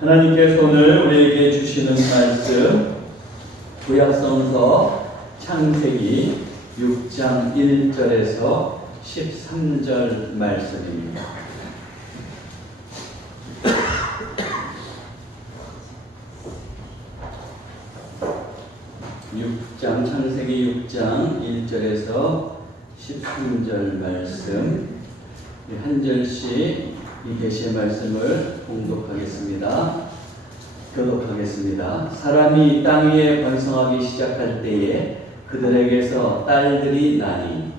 하나님께서 오늘 우리에게 주시는 말씀 구약성서 창세기 6장 1절에서 13절 말씀입니다. 6장 창세기 6장 1절에서 13절 말씀 한 절씩 이 계시의 말씀을 봉독하겠습니다. 교독하겠습니다. 사람이 땅 위에 번성하기 시작할 때에 그들에게서 딸들이 나니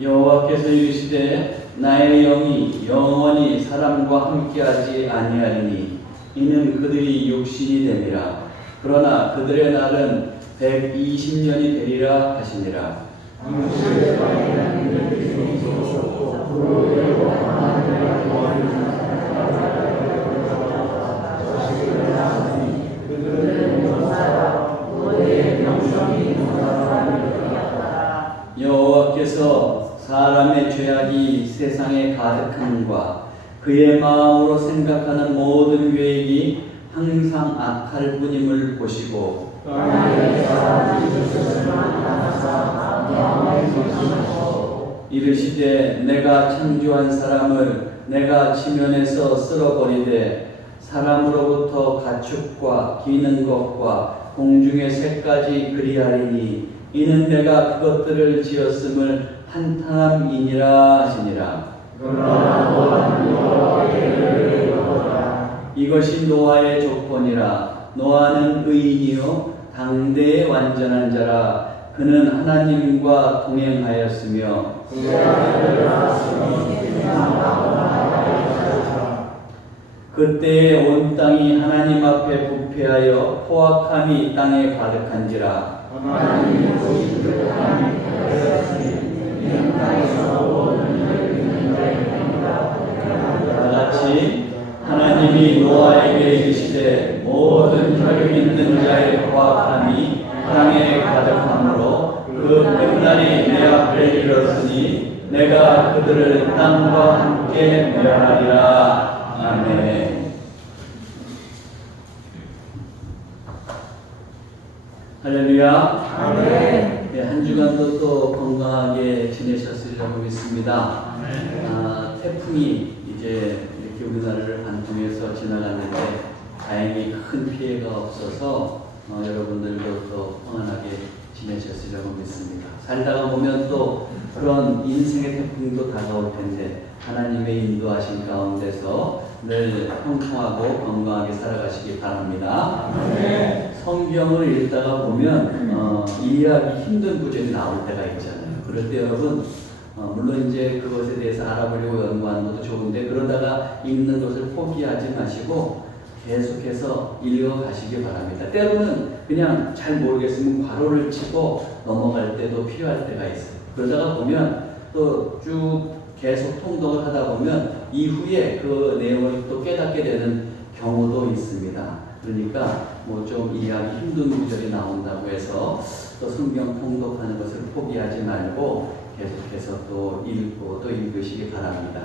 여호와께서 이르시되 나의 영이 영원히 사람과 함께하지 아니하리니 이는 그들이 육신이 됨이라. 그러나 그들의 날은 120년이 되리라 하시니라. 여호와께서 사람의 죄악이 세상에 가득함과 그의 마음으로 생각하는 모든 계획이 항상 악할 뿐임을 보시고 이르시되 내가 창조한 사람을 내가 지면에서 쓸어버리되 사람으로부터 가축과 기는 것과 공중의 새까지 그리하리니 이는 내가 그것들을 지었음을 한탄함이니라 하시니라. 이것이 노아의 조건이라. 노아는 의인이요 당대의 완전한 자라. 그는 하나님과 동행하였으며 그때에 온 땅이 하나님 앞에 부패하여 포악함이 땅에 가득한지라. 다같이 하나님이 노아에게 이르시되 모든 혈육 있는 자의 포악함이 땅에 가득함으로 그 끝날이 내 앞에 이르렀으니 내가 그들을 땅과 함께 멸하리라. 아멘. 할렐루야. 아멘. 네, 한 주간도 또 건강하게 지내셨으리라고 믿습니다. 태풍이 이제 이렇게 우리나라를 반통해서 지나갔는데 다행히 큰 피해가 없어서 여러분들도 또 평안하게 지내셨으리라고 믿습니다. 살다가 보면 또 그런 인생의 태풍도 다가올 텐데 하나님의 인도하신 가운데서 늘 평평하고 건강하게 살아가시기 바랍니다. 네. 성경을 읽다가 보면 이해하기 힘든 구절이 나올 때가 있잖아요. 그럴 때 여러분 물론 이제 그것에 대해서 알아보려고 연구하는 것도 좋은데 그러다가 읽는 것을 포기하지 마시고 계속해서 읽어가시기 바랍니다. 때로는 그냥 잘 모르겠으면 괄호를 치고 넘어갈 때도 필요할 때가 있어요. 그러다가 보면 또 쭉 계속 통독을 하다 보면 이후에 그 내용을 또 깨닫게 되는 경우도 있습니다. 그러니까 뭐 좀 이해하기 힘든 구절이 나온다고 해서 또 성경 통독하는 것을 포기하지 말고 계속해서 또 읽고 또 읽으시기 바랍니다.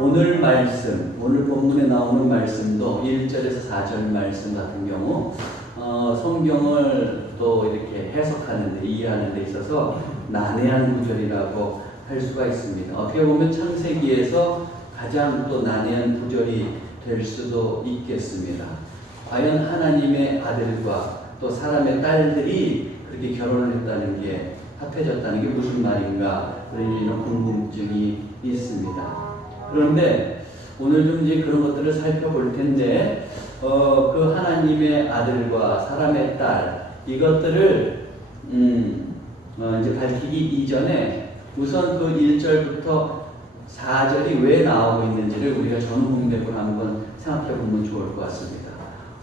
오늘 말씀, 오늘 본문에 나오는 말씀도 1절에서 4절 말씀 같은 경우 성경을 또 이렇게 해석하는 데 이해하는 데 있어서 난해한 구절이라고 할 수가 있습니다. 어떻게 보면 창세기에서 가장 또 난해한 구절이 될 수도 있겠습니다. 과연 하나님의 아들과 또 사람의 딸들이 그렇게 결혼을 했다는 게 합해졌다는 게 무슨 말인가 이런 궁금증이 있습니다. 그런데 오늘 좀 이제 그런 것들을 살펴볼 텐데 그 하나님의 아들과 사람의 딸 이것들을 이제 밝히기 이전에 우선 그 1절부터 4절이 왜 나오고 있는지를 우리가 전후문맥으로 한번 생각해 보면 좋을 것 같습니다.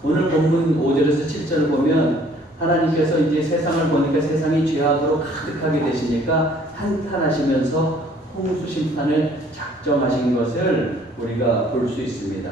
오늘 본문 5절에서 7절을 보면 하나님께서 이제 세상을 보니까 세상이 죄악으로 가득하게 되시니까 한탄하시면서 홍수 심판을 작정하신 것을 우리가 볼 수 있습니다.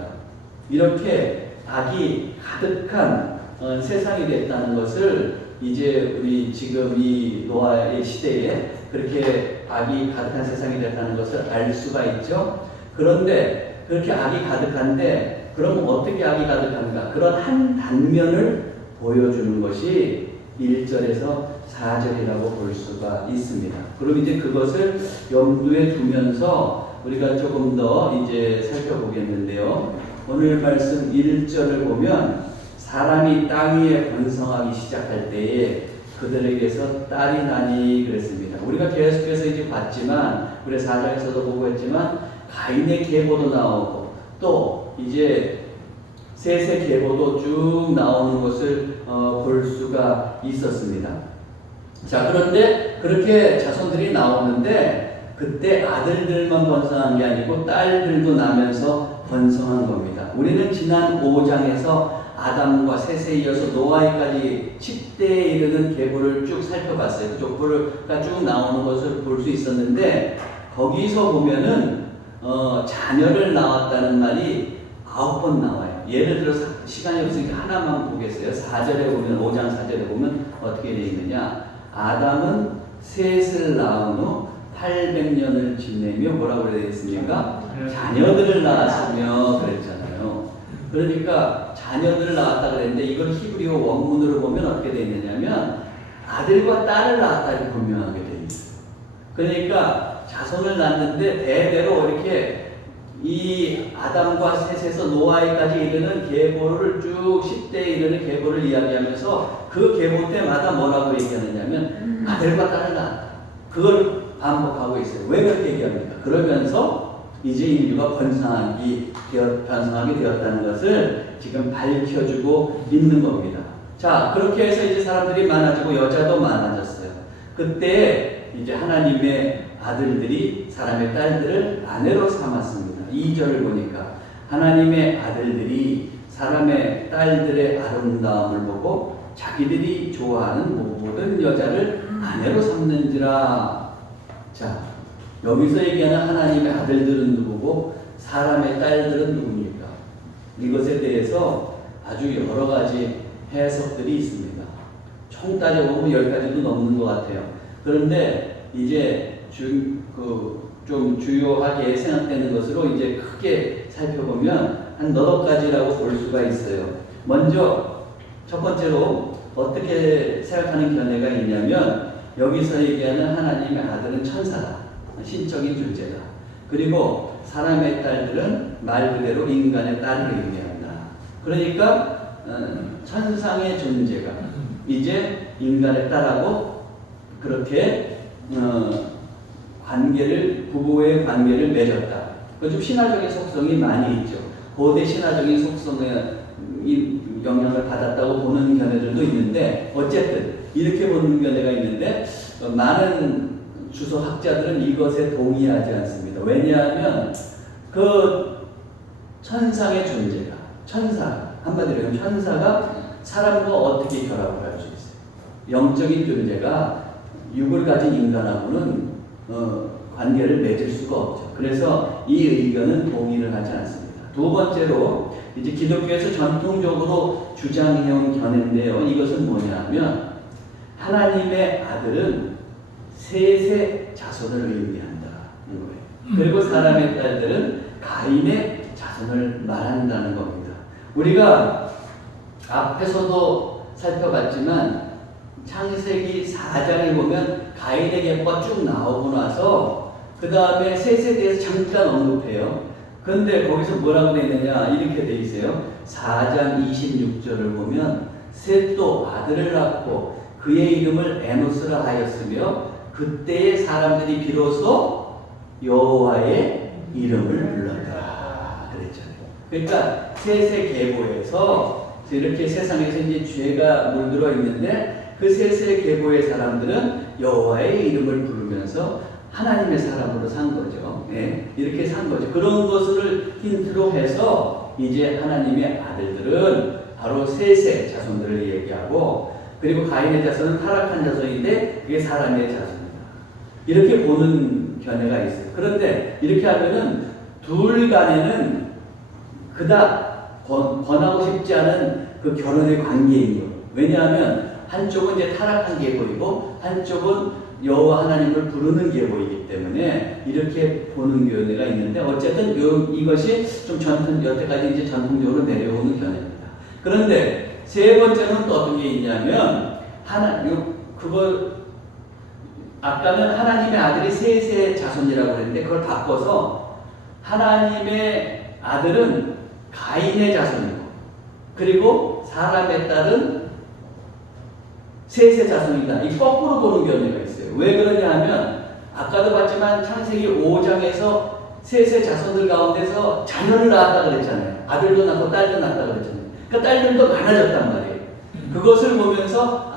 이렇게 악이 가득한 세상이 됐다는 것을 이제 우리 지금 이 노아의 시대에 그렇게 악이 가득한 세상이 됐다는 것을 알 수가 있죠. 그런데 그렇게 악이 가득한데 그럼 어떻게 악이 가득한가? 그런 한 단면을 보여주는 것이 1절에서 4절이라고 볼 수가 있습니다. 그럼 이제 그것을 염두에 두면서 우리가 조금 더 이제 살펴보겠는데요. 오늘 말씀 1절을 보면 사람이 땅 위에 번성하기 시작할 때에 그들에게서 딸이 나니 그랬습니다. 우리가 계속해서 이제 봤지만 우리 4장에서도 보고 했지만 가인의 계보도 나오고 또 이제 셋의 계보도 쭉 나오는 것을 볼 수가 있었습니다. 자, 그런데 그렇게 자손들이 나오는데 그때 아들들만 번성한 게 아니고 딸들도 나면서 번성한 겁니다. 우리는 지난 5장에서 아담과 셋에 이어서 노아에까지 10대에 이르는 계보를 쭉 살펴봤어요. 그 족보가 쭉 나오는 것을 볼 수 있었는데 거기서 보면은 자녀를 낳았다는 말이 9번 나와요. 예를 들어서 시간이 없으니까 하나만 보겠어요. 4절에 보면 5장 4절에 보면 어떻게 되어 있느냐. 아담은 셋을 낳은 후 800년을 지내며 뭐라고 되어 있습니까? 자녀들을 낳았으며 그랬잖아요. 그러니까 자녀들을 낳았다 그랬는데 이걸 히브리어 원문으로 보면 어떻게 되어 있느냐면 아들과 딸을 낳았다 이렇게 분명하게 되어 있어요. 그러니까 자손을 낳는데 대대로 이렇게 이 아담과 셋에서 노아에까지 이르는 계보를 쭉 10대에 이르는 계보를 이야기하면서 그 계보 때마다 뭐라고 얘기하느냐면 아들과 딸을 낳았다. 그걸 반복하고 있어요. 왜 그렇게 얘기합니까? 그러면서 이제 인류가 번성하게 되었다는 것을 지금 밝혀주고 있는 겁니다. 자, 그렇게 해서 이제 사람들이 많아지고 여자도 많아졌어요. 그때 이제 하나님의 아들들이 사람의 딸들을 아내로 삼았습니다. 2절을 보니까 하나님의 아들들이 사람의 딸들의 아름다움을 보고 자기들이 좋아하는 모든 여자를 아내로 삼는지라. 자, 여기서 얘기하는 하나님의 아들들은 누구고 사람의 딸들은 누굽니까? 이것에 대해서 아주 여러 가지 해석들이 있습니다. 총 따져보면 10가지도 넘는 것 같아요. 그런데 이제 좀 주요하게 생각되는 것으로 이제 크게 살펴보면 한 너댓 가지라고 볼 수가 있어요. 먼저 첫 번째로 어떻게 생각하는 견해가 있냐면 여기서 얘기하는 하나님의 아들은 천사다. 신적인 존재다. 그리고 사람의 딸들은 말 그대로 인간의 딸을 의미한다. 그러니까 천상의 존재가 이제 인간의 딸하고 그렇게 부부의 관계를 맺었다. 좀 신화적인 속성이 많이 있죠. 고대 신화적인 속성에 영향을 받았다고 보는 견해들도 있는데 어쨌든 이렇게 보는 견해가 있는데 많은 주석학자들은 이것에 동의하지 않습니다. 왜냐하면 그 천상의 존재가 한마디로 천사가 사람과 어떻게 결합을 할 수 있어요? 영적인 존재가 육을 가진 인간하고는 관계를 맺을 수가 없죠. 그래서 이 의견은 동의를 하지 않습니다. 두 번째로 이제 기독교에서 전통적으로 주장해온 견해인데요. 이것은 뭐냐면 하나님의 아들은 셋의 자손을 의미한다. 그리고 사람의 딸들은 가인의 자손을 말한다는 겁니다. 우리가 앞에서도 살펴봤지만 창세기 4장에 보면 가인의 계보가 쭉 나오고 나서 그 다음에 셋에 대해서 잠깐 언급해요. 근데 거기서 뭐라고 되어 있느냐 이렇게 되어 있어요. 4장 26절을 보면 셋도 아들을 낳고 그의 이름을 에노스라 하였으며 그때의 사람들이 비로소 여호와의 이름을 불렀다 그랬잖아요. 그러니까 셋의 계보에서 이렇게 세상에서 이제 죄가 물들어 있는데 그 셋의 계보의 사람들은 여호와의 이름을 부르면서 하나님의 사람으로 산 거죠. 네, 이렇게 산 거죠. 그런 것을 힌트로 해서 이제 하나님의 아들들은 바로 셋의 자손들을 얘기하고 그리고 가인의 자손은 타락한 자손인데 그게 사람의 자손이다. 이렇게 보는 견해가 있어요. 그런데 이렇게 하면은 둘 간에는 그닥 권하고 싶지 않은 그 결혼의 관계인 거예요. 왜냐하면 한쪽은 이제 타락한 게 보이고 한쪽은 여호와 하나님을 부르는 게 보이기 때문에 이렇게 보는 견해가 있는데 어쨌든 이것이 좀 여태까지 이제 전통적으로 내려오는 견해입니다. 그런데 세 번째는 또 어떤 게 있냐면 아까는 하나님의 아들이 셋의 자손이라고 그랬는데 그걸 바꿔서 하나님의 아들은 가인의 자손이고 그리고 사람의 딸은 셋의 자손이다. 이 거꾸로 보는 견해가 있어요. 왜 그러냐 하면 아까도 봤지만 창세기 5장에서 셋의 자손들 가운데서 자녀를 낳았다 그랬잖아요. 아들도 낳고 딸도 낳았다 그랬잖아요. 그러니까 딸들도 많아졌단 말이에요. 그것을 보면서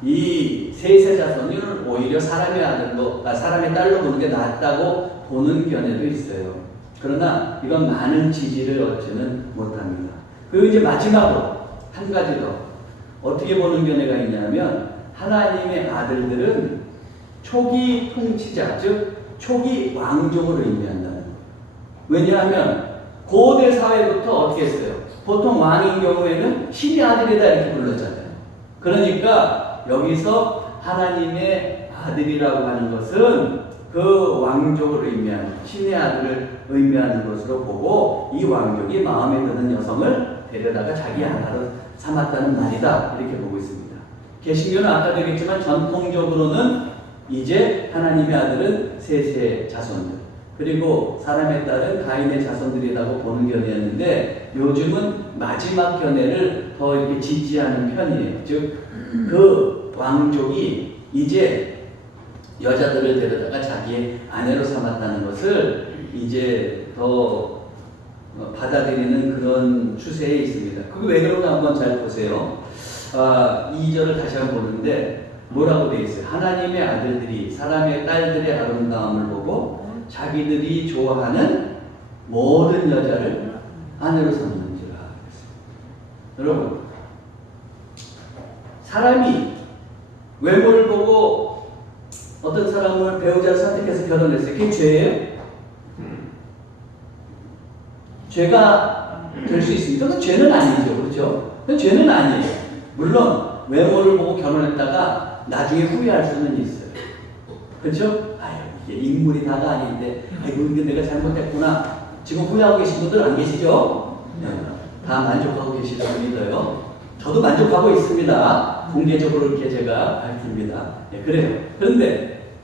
이 셋의 자손을 오히려 사람의 딸로 보는 게 낫다고 보는 견해도 있어요. 그러나 이건 많은 지지를 얻지는 못합니다. 그리고 이제 마지막으로 한 가지 더 어떻게 보는 견해가 있냐면 하나님의 아들들은 초기 통치자, 즉 초기 왕족으로 의미한다는 거예요. 왜냐하면 고대 사회부터 어떻게 했어요? 보통 왕인 경우에는 신의 아들이다 이렇게 불렀잖아요. 그러니까 여기서 하나님의 아들이라고 하는 것은 그 왕족을 의미하는 신의 아들을 의미하는 것으로 보고 이 왕족이 마음에 드는 여성을 데려다가 자기 아내로 삼았다는 말이다 이렇게 보고 있습니다. 개신교는 아까도 얘기했지만 전통적으로는 이제 하나님의 아들은 셋의 자손들 그리고 사람의 딸은 가인의 자손들이라고 보는 견해였는데 요즘은 마지막 견해를 더 이렇게 지지하는 편이에요. 즉 그 왕족이 이제 여자들을 데려다가 자기의 아내로 삼았다는 것을 이제 더 받아들이는 그런 추세에 있습니다. 그게 왜 그런가 한번 잘 보세요. 2절을 다시 한번 보는데 뭐라고 되어 있어요? 하나님의 아들들이 사람의 딸들의 아름다움을 보고 자기들이 좋아하는 모든 여자를 아내로 삼는지라. 여러분, 사람이 외모를 보고 어떤 사람을 배우자를 선택해서 결혼했어요. 그게 죄예요? 죄가 될 수 있습니다. 그건 죄는 아니죠. 그렇죠? 그건 죄는 아니에요. 물론 외모를 보고 결혼했다가 나중에 후회할 수는 있어요. 그렇죠? 이게 인물이 다가 아닌데 이게 내가 잘못했구나. 지금 후회하고 계신 분들 안 계시죠? 다 만족하고 계시다고 믿어요. 저도 만족하고 있습니다. 공개적으로 이렇게 제가 밝힙니다. 그래요. 그런데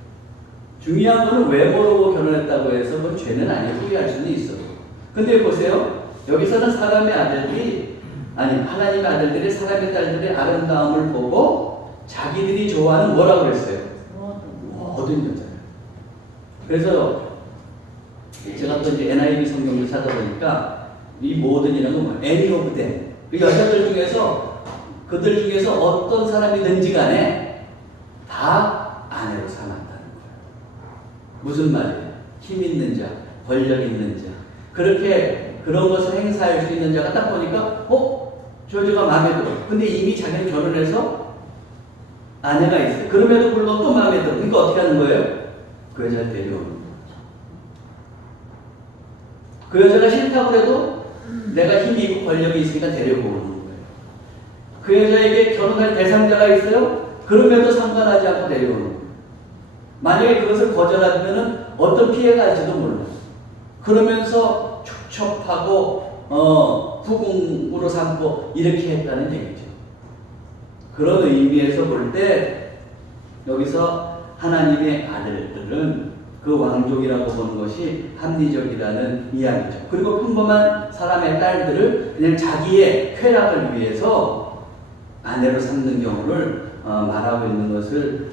중요한 거는 외모로 보고 결혼했다고 해서 그건 죄는 아니에요. 후회할 수는 있어요. 근데 보세요. 여기서는 사람의 아들들이 하나님의 아들들이 사람의 딸들의 아름다움을 보고 자기들이 좋아하는 뭐라고 그랬어요? 모든 여자를. 그래서 제가 또 이제 NIV 성경을 찾아보니까 이 모든이라는 건 뭐예요? any of them. 그 여자들 중에서 그들 중에서 어떤 사람이든지 간에 다 아내로 삼았다는 거예요. 무슨 말이에요? 힘 있는 자, 권력 있는 자. 그렇게 그런 것을 행사할 수 있는 자가 딱 보니까 저 여자가 마음에 들어. 근데 이미 자기는 결혼해서 아내가 있어요. 그럼에도 불구하고 또 마음에 들어. 그러니까 어떻게 하는 거예요? 그 여자를 데려오는 거예요. 그 여자가 싫다고 해도 내가 힘이 있고 권력이 있으니까 데려오는 거예요. 그 여자에게 결혼할 대상자가 있어요? 그럼에도 상관하지 않고 데려오는 거예요. 만약에 그것을 거절하면 어떤 피해가 갈지도 몰라요. 그러면서 촉촉하고 후궁으로 삼고 이렇게 했다는 얘기죠. 그런 의미에서 볼 때 여기서 하나님의 아들들은 그 왕족이라고 보는 것이 합리적이라는 이야기죠. 그리고 평범한 사람의 딸들을 그냥 자기의 쾌락을 위해서 아내로 삼는 경우를 말하고 있는 것을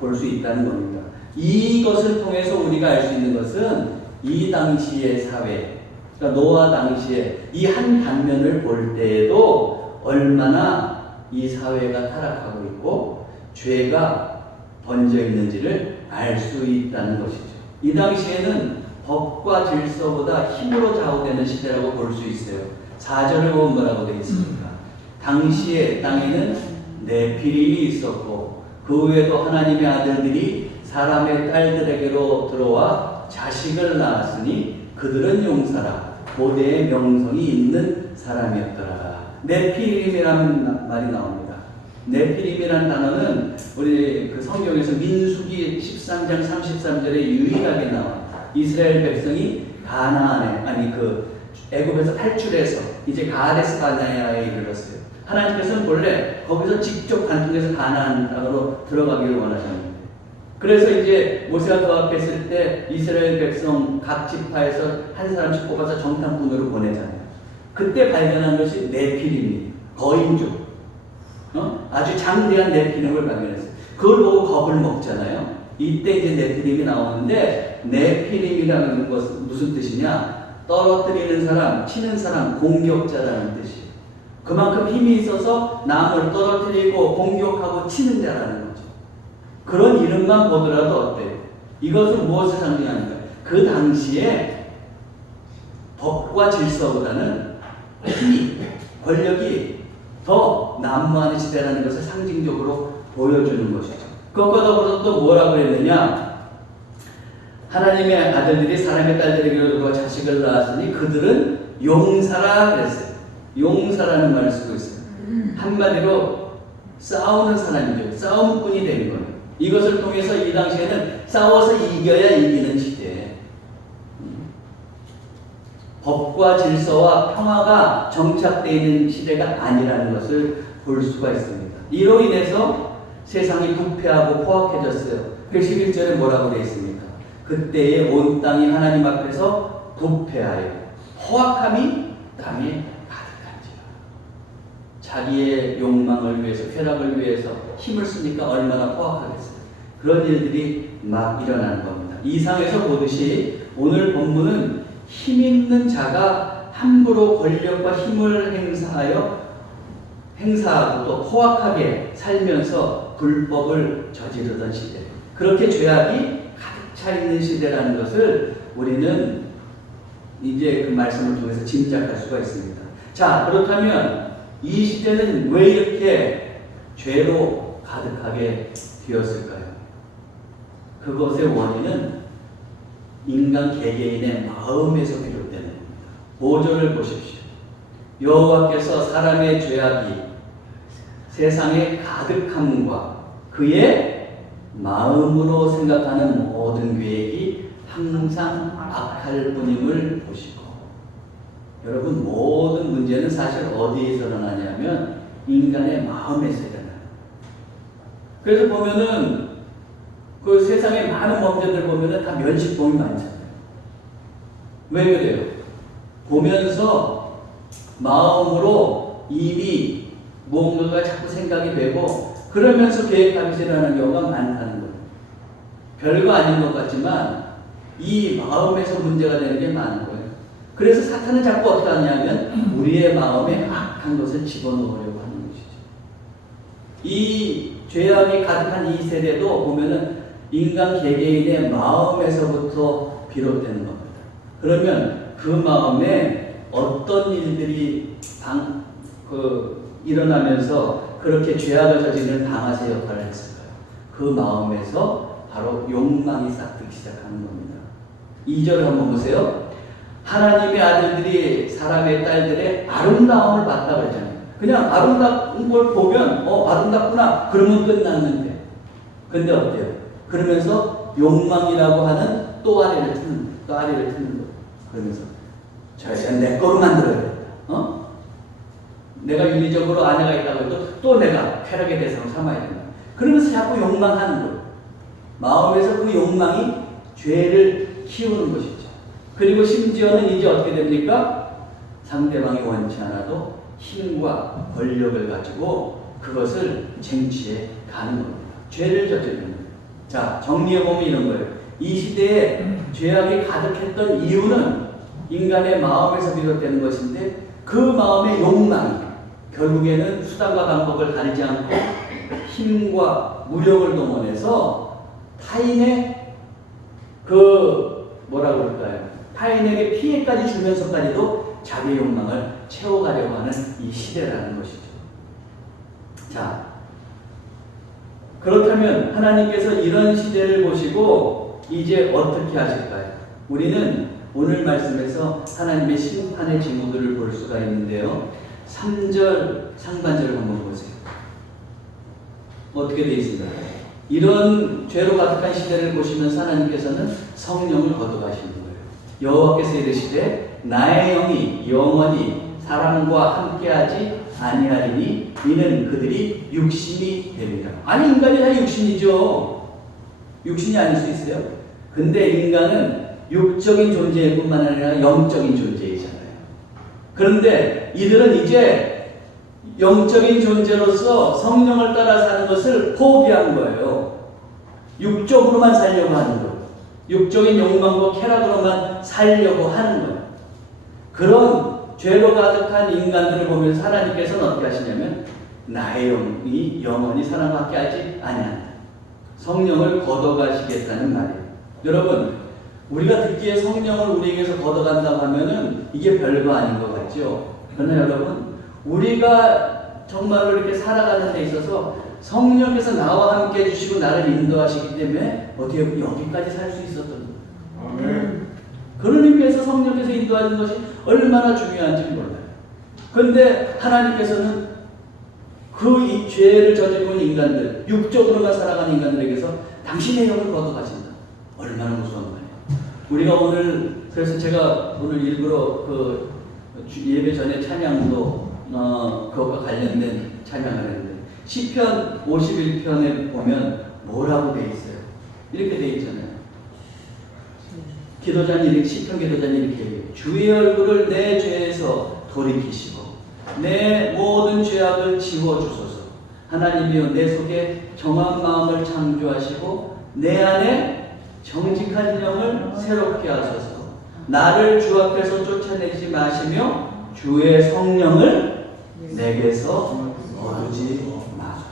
볼 수 있다는 겁니다. 이것을 통해서 우리가 알 수 있는 것은 이 당시의 사회, 그러니까 노아 당시에 이 한 단면을 볼 때에도 얼마나 이 사회가 타락하고 있고 죄가 번져 있는지를 알 수 있다는 것이죠. 이 당시에는 법과 질서보다 힘으로 좌우되는 시대라고 볼 수 있어요. 4절을 보면 뭐라고 되어 있습니까? 당시의 땅에는 네피림이 있었고 그 외에도 하나님의 아들들이 사람의 딸들에게로 들어와 자식을 낳았으니 그들은 용사라 고대의 명성이 있는 사람이었더라. 네피림이라는 말이 나옵니다. 네피림이라는 단어는 우리 그 성경에서 민수기 13장 33절에 유일하게 나와. 이스라엘 백성이 가나안에, 아니 그 애굽에서 탈출해서 이제 가데스 바네아에 이르렀어요. 하나님께서는 원래 거기서 직접 관통해서 가나안 땅으로 들어가기를 원하셨는데, 그래서 이제 모세가 그 앞에 있을 때 이스라엘 백성 각 지파에서 한 사람씩 뽑아서 정탐꾼으로 보내잖아요. 그때 발견한 것이 네피림이 거인족, 아주 장대한 네피림을 발견했어요. 그걸 보고 겁을 먹잖아요. 이때 이제 네피림이 나오는데, 네피림이라는 것은 무슨 뜻이냐? 떨어뜨리는 사람, 치는 사람, 공격자라는 뜻이에요. 그만큼 힘이 있어서 남을 떨어뜨리고 공격하고 치는 자라는 거죠. 그런 이름만 보더라도 어때요? 이것은 무엇을 상징합니까? 그 당시에 법과 질서보다는 힘이, 권력이 더 난무하는 시대라는 것을 상징적으로 보여주는 것이죠. 그것과 더불어서 또 뭐라고 했느냐? 하나님의 아들들이 사람의 딸들에게로 누가 자식을 낳았으니 그들은 용사라 그랬어요. 용사라는 말을 쓰고 있어요. 한마디로 싸우는 사람이죠. 싸움꾼이 되는 거예요. 이것을 통해서 이 당시에는 싸워서 이겨야 이기는 시대에 법과 질서와 평화가 정착되어 있는 시대가 아니라는 것을 볼 수가 있습니다. 이로 인해서 세상이 부패하고 포악해졌어요. 그 11절에 뭐라고 되어 있습니까? 그때에 온 땅이 하나님 앞에서 부패하여 포악함이 땅에 가득한지라. 자기의 욕망을 위해서, 쾌락을 위해서 힘을 쓰니까 얼마나 포악하겠어요. 그런 일들이 막 일어나는 겁니다. 이 상에서 보듯이 오늘 본문은 힘 있는 자가 함부로 권력과 힘을 행사하고 또 포악하게 살면서 불법을 저지르던 시대, 그렇게 죄악이 가득 차 있는 시대라는 것을 우리는 이제 그 말씀을 통해서 짐작할 수가 있습니다. 자, 그렇다면 이 시대는 왜 이렇게 죄로 가득하게 되었을까요? 그것의 원인은 인간 개개인의 마음에서 비롯되는 겁니다. 5절을 보십시오. 여호와께서 사람의 죄악이 세상에 가득함과 그의 마음으로 생각하는 모든 계획이 항상 악할 뿐임을 보시고. 여러분, 모든 문제는 사실 어디에서 일어나냐면 인간의 마음에서 일어나요. 그래서 보면은 그 세상에 많은 범죄들 보면은 다 면식범이 많잖아요. 왜 그래요? 보면서 마음으로 이미 무언가가 자꾸 생각이 되고 그러면서 계획하면서 일어나는 경우가 많다는 거예요. 별거 아닌 것 같지만 이 마음에서 문제가 되는 게 많은 거예요. 그래서 사탄은 자꾸 어떻게 하냐면 우리의 마음에 악한 것을 집어넣으려고 하는 것이죠. 이 죄악이 가득한 이 세대도 보면은 인간 개개인의 마음에서부터 비롯되는 겁니다. 그러면 그 마음에 어떤 일들이 일어나면서 그렇게 죄악을 저지르는 방아쇠 역할을 했을까요? 그 마음에서 바로 욕망이 싹트기 시작하는 겁니다. 2절을 한번 보세요. 하나님의 아들들이 사람의 딸들의 아름다움을 봤다 그랬잖아요. 그냥 아름다운 걸 보면 아름답구나 그러면 끝났는데, 근데 어때요? 그러면서 욕망이라고 하는 또 아래를 트는 거예요. 그러면서 저야 내 거로 만들어야겠다. 내가 윤리적으로 아내가 있다고 해도 또 내가 쾌락의 대상을 삼아야 된다. 그러면서 자꾸 욕망하는 거예요. 마음에서 그 욕망이 죄를 키우는 것이죠. 그리고 심지어는 이제 어떻게 됩니까? 상대방이 원치 않아도 힘과 권력을 가지고 그것을 쟁취해 가는 겁니다. 죄를 저지르는 거예요. 자, 정리해보면 이런 거예요. 이 시대에 죄악이 가득했던 이유는 인간의 마음에서 비롯되는 것인데 그 마음의 욕망이 결국에는 수단과 방법을 가리지 않고 힘과 무력을 동원해서 타인의 타인에게 피해까지 주면서까지도 자기의 욕망을 채워가려고 하는 이 시대라는 것이죠. 자, 그렇다면 하나님께서 이런 시대를 보시고 이제 어떻게 하실까요? 우리는 오늘 말씀에서 하나님의 심판의 징후들을 볼 수가 있는데요. 3절 상반절을 한번 보세요. 어떻게 되어 있습니까? 이런 죄로 가득한 시대를 보시면서 하나님께서는 성령을 거둬가시는 거예요. 여호와께서 이르시되 나의 영이 영원히 사람과 함께하지 아니하리니 이는 그들이 육신이 됩니다. 아니 인간이 다 육신이죠. 육신이 아닐 수 있어요. 근데 인간은 육적인 존재일 뿐만 아니라 영적인 존재이잖아요. 그런데 이들은 이제 영적인 존재로서 성령을 따라 사는 것을 포기한 거예요. 육적으로만 살려고 하는 거예요. 육적인 욕망과 쾌락으로만 살려고 하는 거예요. 그런 죄로 가득한 인간들을 보면서 하나님께서는 어떻게 하시냐면 나의 영이 영원히 사람밖에 하지 아니한다. 성령을 걷어가시겠다는 말이에요. 여러분, 우리가 듣기에 성령을 우리에게서 걷어간다고 하면은 이게 별거 아닌 것 같죠? 그러나 여러분, 우리가 정말로 이렇게 살아가는 데 있어서 성령께서 나와 함께 해주시고 나를 인도하시기 때문에 어떻게 여기까지 살 수 있었던 거예요. 아멘. 그런 의미에서 성령께서 인도하는 것이 얼마나 중요한지 몰라요. 그런데 하나님께서는 그 이 죄를 저지른 인간들, 육적으로만 살아가는 인간들에게서 당신의 영을 걷어가신다. 얼마나 무서운 말이에요. 우리가 오늘, 그래서 제가 오늘 일부러 그 예배 전에 찬양도 그것과 관련된 찬양을 했는데 시편 51편에 보면 뭐라고 돼 있어요? 이렇게 돼 있잖아요. 기도자는 시편 기도자는 이렇게 얘기해요. 주의 얼굴을 내 죄에서 돌이키시고 내 모든 죄악을 지워주소서. 하나님이여 내 속에 정한 마음을 창조하시고 내 안에 정직한 영을 새롭게 하소서. 나를 주 앞에서 쫓아내지 마시며 주의 성령을 내게서 거두지 마소서.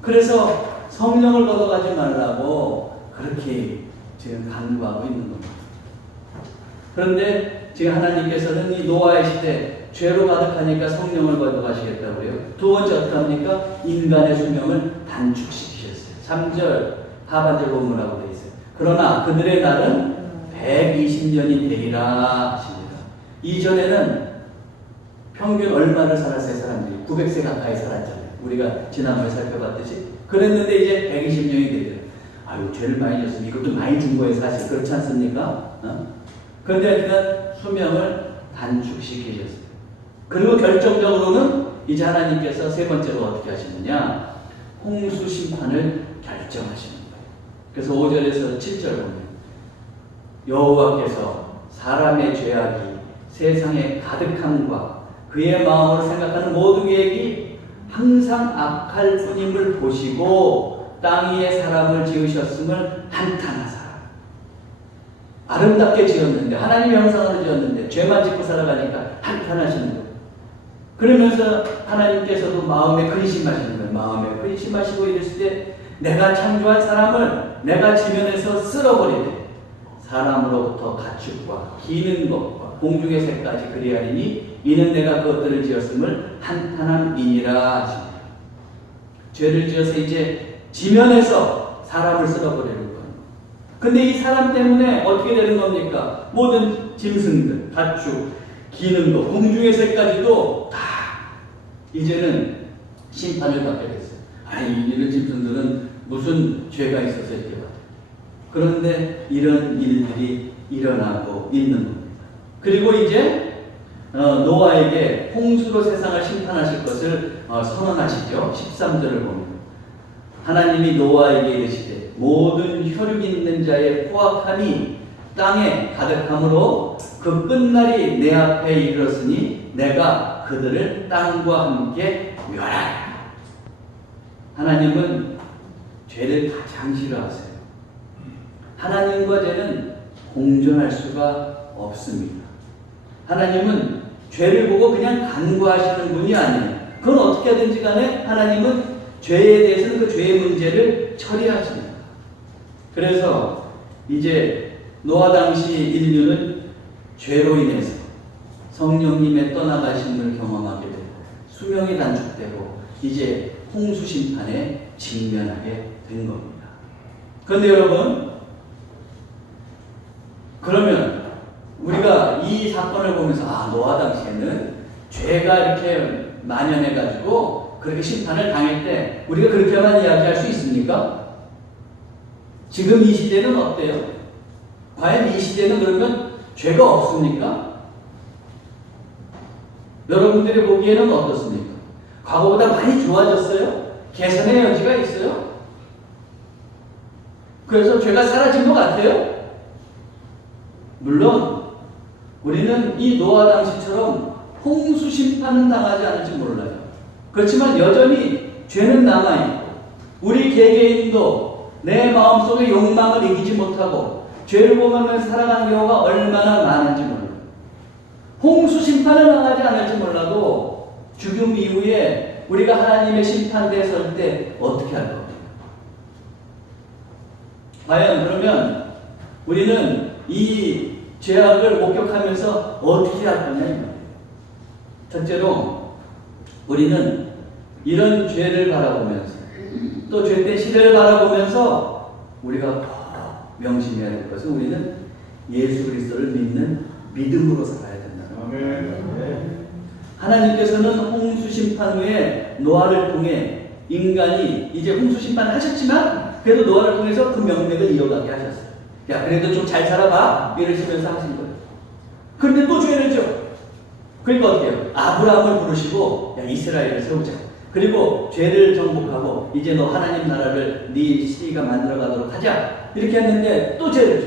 그래서 성령을 걷어가지 말라고 그렇게 지금 강구하고 있는 겁니다. 그런데 지금 하나님께서는 이 노아의 시대 죄로 가득하니까 성령을 걷어가시겠다고요. 두 번째 어떻게 합니까? 인간의 수명을 단축시키셨어요. 3절 하반절 본문이라고 되어 있어요. 그러나 그들의 날은 120년이 되리라 하십니다. 이전에는 평균 얼마를 살았어요? 사람들이 900세 가까이 살았잖아요. 우리가 지난번에 살펴봤듯이. 그랬는데 이제 120년이 되죠. 아유, 죄를 많이 졌으니 이것도 많이 준 거예요, 사실. 그렇지 않습니까? 그런데 하여튼 수명을 단축시키셨어요. 그리고 결정적으로는 이제 하나님께서 세 번째로 어떻게 하시느냐? 홍수 심판을 결정하시는 거예요. 그래서 5절에서 7절 보면 여호와께서 사람의 죄악이 세상에 가득함과 그의 마음으로 생각하는 모든 계획이 항상 악할 뿐임을 보시고 땅 위에 사람을 지으셨음을 한탄하사. 아름답게 지었는데 하나님의 형상으로 지었는데 죄만 짓고 살아가니까 한탄하시는 거예요. 그러면서 하나님께서도 마음에 근심하시는 거예요. 마음에 근심하시고 이랬을 때 내가 창조한 사람을 내가 지면에서 쓸어버리되 사람으로부터 가축과 기는 것과 공중의 새까지 그리하리니 이는 내가 그것들을 지었음을 한탄함이니라 하십니다. 죄를 지어서 이제 지면에서 사람을 쓸어버리는 거예요. 근데 이 사람 때문에 어떻게 되는 겁니까? 모든 짐승들, 가축, 기는 것, 공중의 새까지도 다 이제는 심판을 받게 됐어요. 아니, 이런 짐승들은 무슨 죄가 있어서 이렇게 받아요. 그런데 이런 일들이 일어나고 있는 겁니다. 그리고 이제 노아에게 홍수로 세상을 심판하실 것을 선언하시죠. 13절을 보면 하나님이 노아에게 이르시되 모든 혈육 있는 자의 포악함이 땅에 가득함으로 그 끝날이 내 앞에 이르렀으니 내가 그들을 땅과 함께 멸하리라. 하나님은 죄를 가장 싫어하세요. 하나님과 죄는 공존할 수가 없습니다. 하나님은 죄를 보고 그냥 간과하시는 분이 아니에요. 그건 어떻게 하든지 간에 하나님은 죄에 대해서는 그 죄의 문제를 처리하십니다. 그래서 이제 노아 당시 인류는 죄로 인해서 성령님의 떠나가심을 경험하게 되고 수명이 단축되고 이제 홍수 심판에 직면하게 된 겁니다. 그런데 여러분, 그러면 우리가 이 사건을 보면서 노아 당시에는 죄가 이렇게 만연해가지고 그렇게 심판을 당할 때 우리가 그렇게만 이야기할 수 있습니까? 지금 이 시대는 어때요? 과연 이 시대는 그러면 죄가 없습니까? 여러분들이 보기에는 어떻습니까? 과거보다 많이 좋아졌어요? 개선의 여지가 있어요? 그래서 죄가 사라진 것 같아요? 물론 우리는 이 노아 당시처럼 홍수 심판은 당하지 않을지 몰라요. 그렇지만 여전히 죄는 남아있고 우리 개개인도 내 마음속의 욕망을 이기지 못하고 죄를 범하며 살아가는 경우가 얼마나 많은지 몰라요. 홍수 심판은 당하지 않을지 몰라도 죽음 이후에 우리가 하나님의 심판대에 설 때 어떻게 할 겁니까? 과연 그러면 우리는 이 죄악을 목격하면서 어떻게 할 거냐 이 말이에요. 첫째로 우리는 이런 죄를 바라보면서 또 죄된 시대를 바라보면서 우리가 꼭 명심해야 될 것은 우리는 예수 그리스도를 믿는 믿음으로 살아야 된다는 거예요. 하나님께서는 홍수 심판 후에 노아를 통해 인간이 이제 홍수 심판을 하셨지만 그래도 노아를 통해서 그 명맥을 이어가게 하셨어요. 야, 그래도 좀 잘 살아봐. 이러시면서 하신 거예요. 그런데 또 죄를 져. 그러니까 어떻게 해요? 아브라함을 부르시고 야, 이스라엘을 세우자. 그리고 죄를 정복하고 이제 너 하나님 나라를 네 시대가 만들어 가도록 하자. 이렇게 했는데 또 죄를 져.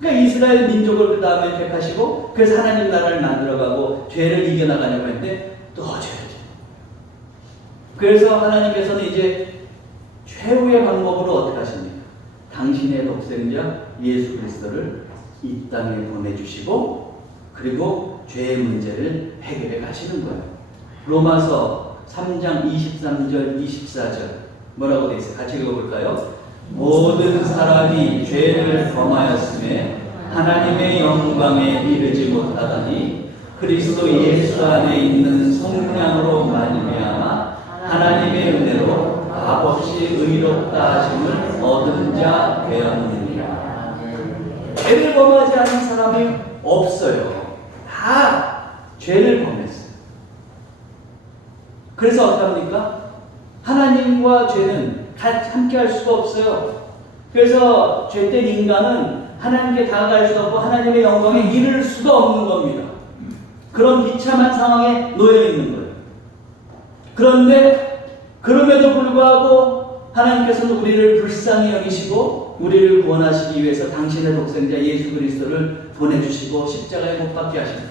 그러니까 이스라엘 민족을 그 다음에 택하시고 그래서 하나님 나라를 만들어가고 죄를 이겨나가려고 했는데 또 죄를 져. 그래서 하나님께서는 이제 최후의 방법으로 어떻게 하십니까? 당신의 독생자 예수 그리스도를 이 땅에 보내주시고 그리고 죄의 문제를 해결해 가시는 거예요. 로마서 3장 23절 24절 뭐라고 되어 있어요? 같이 읽어볼까요? 모든 사람이 죄를 범하였음에 하나님의 영광에 이르지 못하다니 그리스도 예수 안에 있는 성령으로 말미암아 하나님의 은혜로 값없이 의롭다 하심을 얻은 자 되었느니라. 죄를 범하지 않은 사람이 없어요. 다 죄를 범했어요. 그래서 어떻게 합니까? 하나님과 죄는 함께 할 수가 없어요. 그래서 죄된 인간은 하나님께 다가갈 수도 없고 하나님의 영광에 이를 수가 없는 겁니다. 그런 비참한 상황에 놓여 있는 거예요. 그런데 그럼에도 불구하고 하나님께서는 우리를 불쌍히 여기시고 우리를 구원하시기 위해서 당신의 독생자 예수 그리스도를 보내주시고 십자가에 못 박게 하십니다.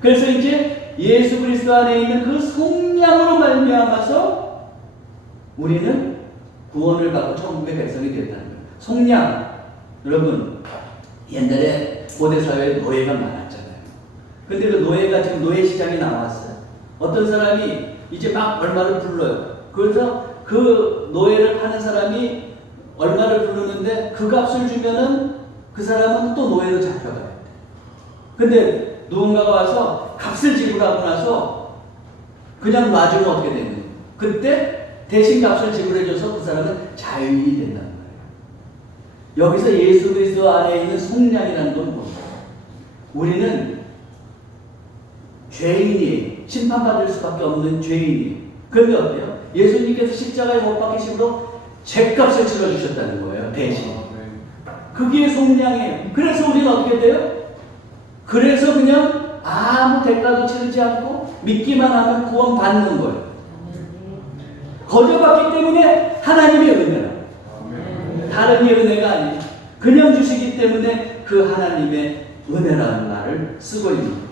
그래서 이제 예수 그리스도 안에 있는 그 성령으로 말미암아서 우리는 구원을 받고 천국의 백성이 됐다는 거예요. 성령, 여러분 옛날에 고대 사회에 노예가 많았잖아요. 근데 그 노예가 지금 노예 시장에 나왔어요. 어떤 사람이 이제 막 얼마를 불러요. 그래서 그 노예를 파는 사람이 얼마를 부르는데 그 값을 주면은 그 사람은 또 노예로 잡혀가야 돼. 근데 누군가가 와서 값을 지불하고 나서 그냥 놔주면 어떻게 되는 거예요? 그때 대신 값을 지불해줘서 그 사람은 자유인이 된다는 거예요. 여기서 예수 그리스도 안에 있는 속량이라는 건 뭡니까? 우리는 죄인이 심판받을 수밖에 없는 죄인이. 그런데 어때요? 예수님께서 십자가에 못 박히심으로 죄값을 치러주셨다는 거예요. 대신. 그게 속량이에요. 그래서 우리는 어떻게 돼요? 그래서 그냥 아무 대가도 치르지 않고 믿기만 하면 구원 받는 거예요. 거저받기 때문에 하나님의 은혜라. 다른 은혜가 아니에요. 그냥 주시기 때문에 그 하나님의 은혜라는 말을 쓰고 있는 거예요.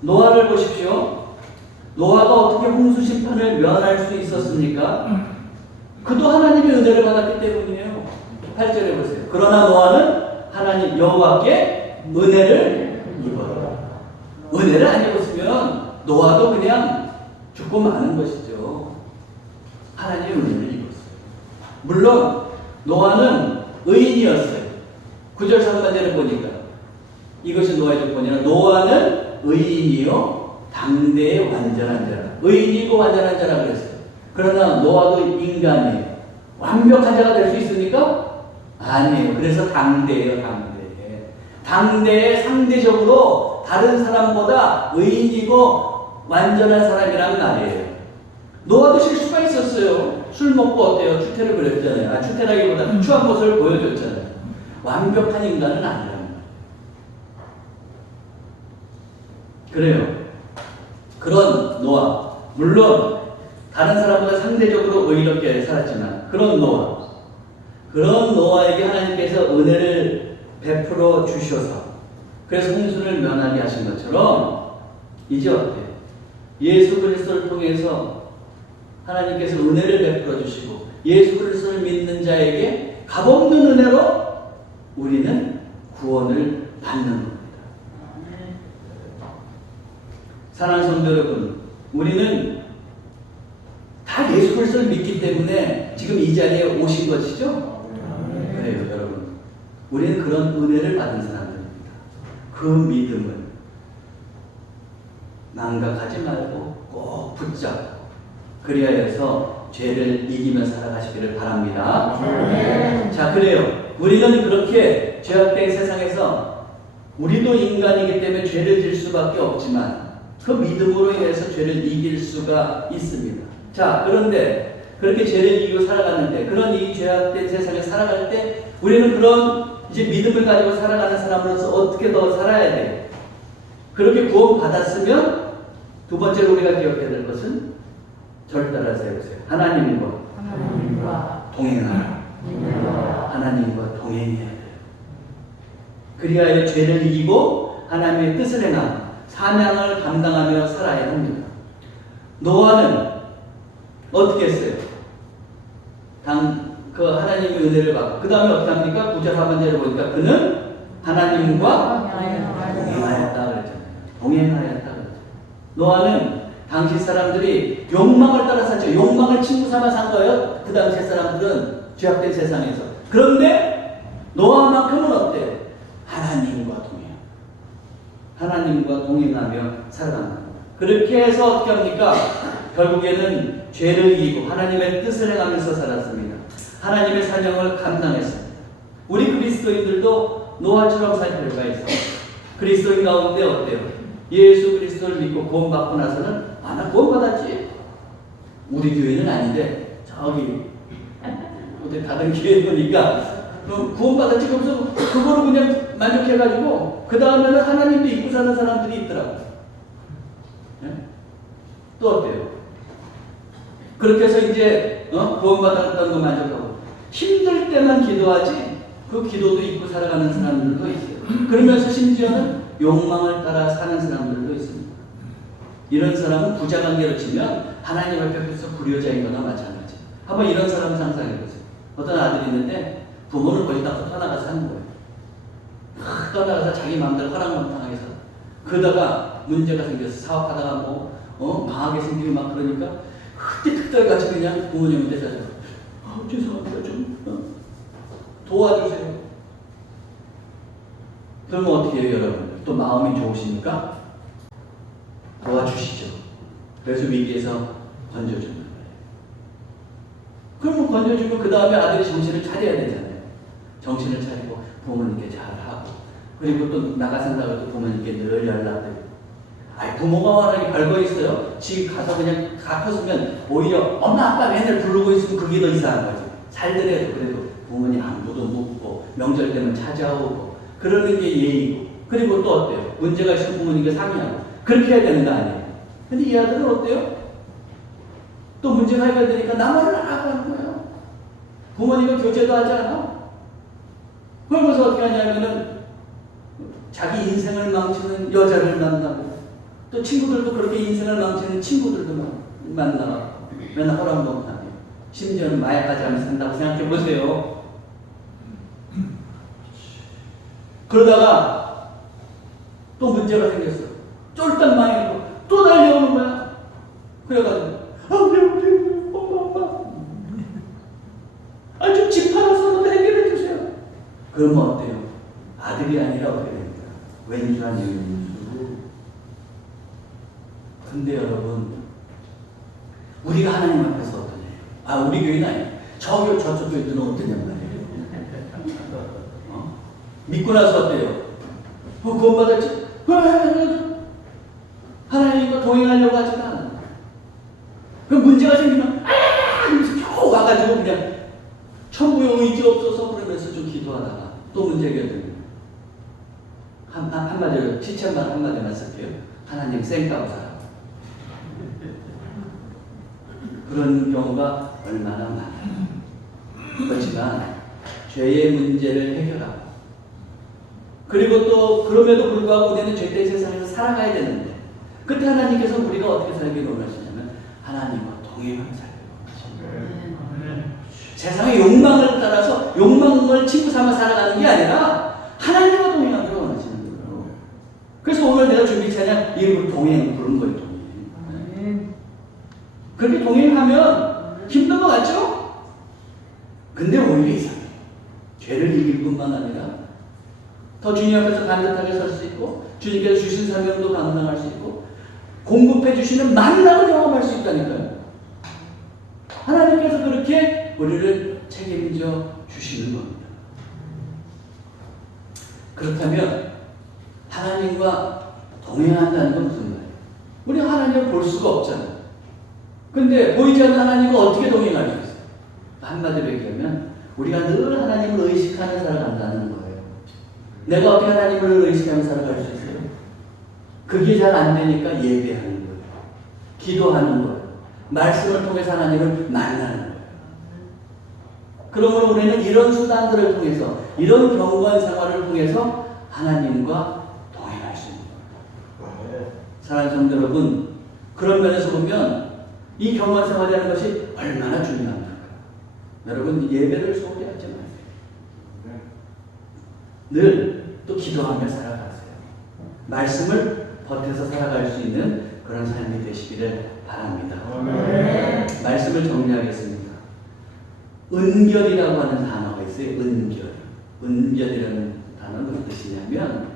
노아를 보십시오. 노아가 어떻게 홍수 심판을 면할 수 있었습니까? 그도 하나님의 은혜를 받았기 때문이에요. 8절에 보세요. 그러나 노아는 하나님 여호와께 은혜를 입어라. 은혜를 안 입었으면 노아도 그냥 죽고 마는 것이죠. 하나님의 은혜를 입었어요. 물론 노아는 의인이었어요. 9절 상반절을 보니까 이것이 노아의 조건이라 노아는 의인이요 당대의 완전한 자라. 의인이고 완전한 자라 그랬어요. 그러나 노아도 인간이에요. 완벽한 자가 될 수 있습니까? 아니에요. 그래서 당대예요. 당대에 상대적으로 다른 사람보다 의인이고 완전한 사람이란 말이에요. 노아도 실수가 있었어요. 술 먹고 어때요? 추태를 그렸잖아요. 추태라기보다 추한 모습을 보여줬잖아요. 완벽한 인간은 아니란 말이에요. 그래요. 그런 노아, 물론 다른 사람보다 상대적으로 의롭게 살았지만 그런 노아에게 하나님께서 은혜를 베풀어 주셔서 그래서 홍수를 면하게 하신 것처럼 이제 어때요? 예수 그리스도를 통해서 하나님께서 은혜를 베풀어 주시고 예수 그리스도를 믿는 자에게 값없는 은혜로 우리는 구원을 받는 겁니다. 사랑하는 성도 여러분, 우리는 다 예수 그리스도를 믿기 때문에 지금 이 자리에 오신 것이죠? 그래요, 여러분. 우리는 그런 은혜를 받은 사람들입니다. 그 믿음을 망각하지 말고 꼭 붙잡고 그리하여서 죄를 이기며 살아가시기를 바랍니다. 자, 그래요. 우리는 그렇게 죄악된 세상에서 우리도 인간이기 때문에 죄를 질 수밖에 없지만 그 믿음으로 인해서 죄를 이길 수가 있습니다. 자, 그런데 그렇게 죄를 이기고 살아가는데 그런 이 죄악된 세상에 살아갈 때 우리는 그런 이제 믿음을 가지고 살아가는 사람으로서 어떻게 더 살아야 돼요? 그렇게 구원 받았으면 두 번째로 우리가 기억해야 될 것은 저를 따라서 해보세요. 하나님과 동행하라. 하나님과 동행해야 돼요. 그리하여 죄를 이기고 하나님의 뜻을 행하고 사명을 감당하며 살아야 합니다. 노아는 어떻게 했어요? 그 하나님의 은혜를 받고 그 다음에 어떻게 합니까? 9절 하반절에 보니까 그는 하나님과 동행하였다 그랬잖아요. 동행하였다 그랬죠. 노아는 당시 사람들이 욕망을 따라 살죠. 욕망을 친구 삼아 산 거예요. 그 당시 사람들은 죄악된 세상에서. 그런데 노아만큼은 어때요? 하나님과 동행하며 살아간다. 그렇게 해서 어떻게 합니까? 결국에는 죄를 이기고 하나님의 뜻을 행하면서 살았습니다. 하나님의 사명을 감당했습니다. 우리 그리스도인들도 노아처럼 살 필요가 있어요. 그리스도인 가운데 어때요? 예수 그리스도를 믿고 구원받고 나서는 나 구원받았지. 우리 교회는 아닌데 저기 어디 다른 교회 보니까 구원받았지. 그러면서 그거로 그냥 만족해가지고 그 다음에는 하나님도 잊고 사는 사람들이 있더라고요. 네? 또 어때요? 그렇게 해서 이제 구원받았다는 거 만족하고 힘들 때만 기도하지 그 기도도 잊고 살아가는 사람들도 있어요. 그러면서 심지어는 욕망을 따라 사는 사람들도 있습니다. 이런 사람은 부자관계로 치면 하나님 앞에서 불효자인 거나 마찬가지. 한번 이런 사람 상상해보세요. 어떤 아들이 있는데 부모는 거의 다 떠나가서 사는 거예요. 떠나가서 자기 마음대로 허락만탕하게 살아. 그러다가 문제가 생겨서 사업하다가 망하게 생기고 막 그러니까 그때 특별같이 그냥 부모님한테 찾아가. 죄송합니다. 좀 도와주세요. 그러면 어떻게 해요, 여러분? 또 마음이 좋으시니까 도와주시죠. 그래서 위기에서 건져주는 거예요. 그러면 건져주면 그 다음에 아들이 정신을 차려야 되잖아요. 정신을 차리고 부모님께 잘하고 그리고 또 나가 산다고 해도 부모님께 늘 연락드리고. 부모가 워낙에 별거 있어요. 집 가서 그냥 다 컸으면 오히려 엄마 아빠 맨날 부르고 있으면 그게 더 이상한 거지. 살더라도 그래도 부모님 안부도 묻고 명절 때면 찾아오고 그러는 게 예의고. 그리고 또 어때요? 문제가 있으면 부모님께 상의하고 그렇게 해야 되는 거 아니에요? 근데 이 아들은 어때요? 또 문제가 해결되니까 나만을 나가고 하는 거예요. 부모님과 교제도 하지 않아. 그러면서 어떻게 하냐면은 자기 인생을 망치는 여자를 만나고 또 친구들도 그렇게 인생을 망치는 친구들도 만나고 맨날 허락먹고 심지어는 마약까지 하면서 산다고 생각해 보세요. 그러다가 또 문제가 생겼어. 쫄딱 망했고 또 달려오는 거야. 그래가지고 엄마 좀 집 팔아서라도 해결해 주세요. 그러면 어때요? 아들이 아니라 어떻게 됩니까? 왼수한 윤수. 근데 여러분 우리가 하나님 앞에서 어떠냐? 우리 교회는 아니에요. 저쪽 교회들은 어떠냔 말이에요. 믿고 나서 어때요? 구원받았지? 하나님과 동행하려고 하지도 않아. 그 문제가 생기면 이러면서 겨우 와가지고 그냥 천부여 의지없어서 그러면서 좀 기도하다가 또 문제가 됩니다. 한마디로 지천만 한마디만 쓸게요. 하나님 쌩까고 살아. 그런 경우가 얼마나 많아요. 그렇지만 죄의 문제를 해결하고 그리고 또 그럼에도 불구하고 우리는 죄된 세상에서 살아가야 되는데 그때 하나님께서 우리가 어떻게 살기를 원하시냐면 하나님과 동행하며 살기를 원하십니다. 세상의 욕망을 따라서 욕망을 친구 삼아 살아가는 게 아니라 하나님과 동행하기를 원하시는 거예요. 그래서 오늘 내가 준비 찬양 이름으로 동행 부른 거예요. 동행. 그렇게 동행하면 힘든 것 같죠? 근데 오히려 이상해요. 죄를 이길 뿐만 아니라 더 주님 앞에서 간듯하게 설 수 있고 주님께서 주신 사명도 감당할 수 있고 공급해 주시는 만나도 경험할 수 있다니까요. 하나님께서 그렇게 우리를 책임져 주시는 겁니다. 그렇다면 하나님과 동행한다는 건 무슨 말이에요? 우리 하나님을 볼 수가 없잖아요. 근데 보이지 않는 하나님과 어떻게 동행할 수 있어요? 한마디로 얘기하면 우리가 늘 하나님을 의식하며 살아간다는 거예요. 내가 어떻게 하나님을 의식하며 살아갈 수 있어요? 그게 잘 안 되니까 예배하는 거예요. 기도하는 거예요. 말씀을 통해서 하나님을 만나는 거예요. 그러므로 우리는 이런 수단들을 통해서 이런 경건 생활을 통해서 하나님과 동행할 수 있는 거예요. 사랑하는 성도 여러분, 그런 면에서 보면 이 경건 생활이라는 것이 얼마나 중요합니까? 여러분 예배를 소홀히 하지 마세요. 늘 또 기도하며 살아가세요. 말씀을 버텨서 살아갈 수 있는 그런 삶이 되시기를 바랍니다. 말씀을 정리하겠습니다. 은결이라고 하는 단어가 있어요. 은결. 은결이라는 단어는 무슨 뜻이냐면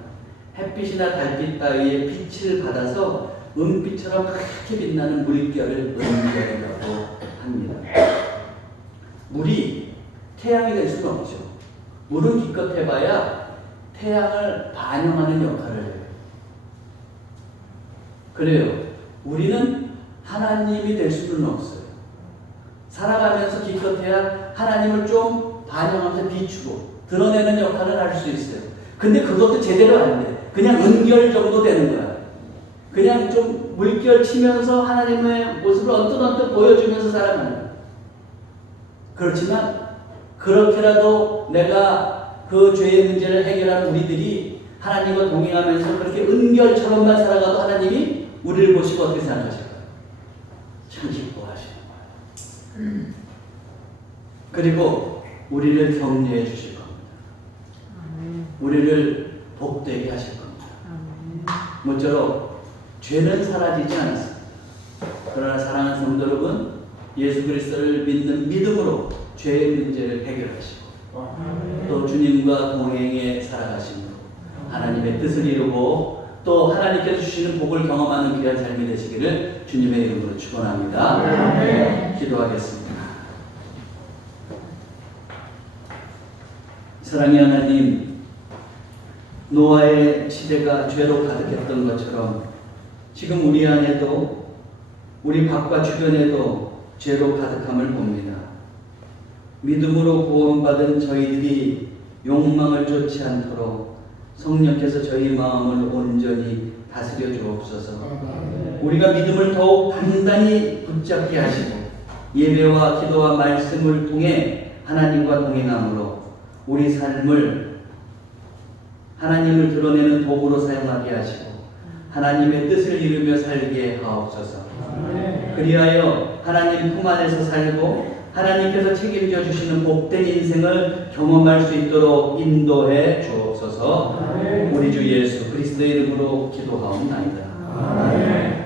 햇빛이나 달빛 따위의 빛을 받아서 은빛처럼 하얗게 빛나는 물결을 은결이라고 합니다. 물이 태양이 될 수는 없죠. 물은 기껏 해봐야 태양을 반영하는 역할을 해요. 그래요. 우리는 하나님이 될 수는 없어요. 살아가면서 기껏해야 하나님을 좀 반영하면서 비추고 드러내는 역할을 할 수 있어요. 근데 그것도 제대로 안 돼. 그냥 은결 정도 되는 거야. 그냥 좀 물결 치면서 하나님의 모습을 언뜻언뜻 보여주면서 살아가는 거야. 그렇지만 그렇게라도 내가 그 죄의 문제를 해결한 우리들이 하나님과 동행하면서 그렇게 은결처럼만 살아가도 하나님이 우리를 보시고 어떻게 생각하실까요? 참 기뻐하시는 거예요. 그리고 우리를 격려해 주실 겁니다. 우리를 복되게 하실 겁니다. 모쪼록 죄는 사라지지 않았습니다. 그러나 사랑하는 성도 여러분, 예수 그리스도를 믿는 믿음으로 죄의 문제를 해결하시고 또 주님과 동행에 살아가심으로 하나님의 뜻을 이루고 또 하나님께서 주시는 복을 경험하는 귀한 삶이 되시기를 주님의 이름으로 축원합니다. 네. 기도하겠습니다. 사랑의 하나님, 노아의 시대가 죄로 가득했던 것처럼 지금 우리 안에도 우리 밖과 주변에도 죄로 가득함을 봅니다. 믿음으로 구원받은 저희들이 욕망을 쫓지 않도록 성령께서 저희 마음을 온전히 다스려 주옵소서. 우리가 믿음을 더욱 단단히 붙잡게 하시고 예배와 기도와 말씀을 통해 하나님과 동행함으로 우리 삶을 하나님을 드러내는 도구로 사용하게 하시고 하나님의 뜻을 이루며 살게 하옵소서. 그리하여 하나님 품 안에서 살고 하나님께서 책임져 주시는 복된 인생을 경험할 수 있도록 인도해 주옵소서. 우리 주 예수 그리스도의 이름으로 기도하옵나이다. 아멘.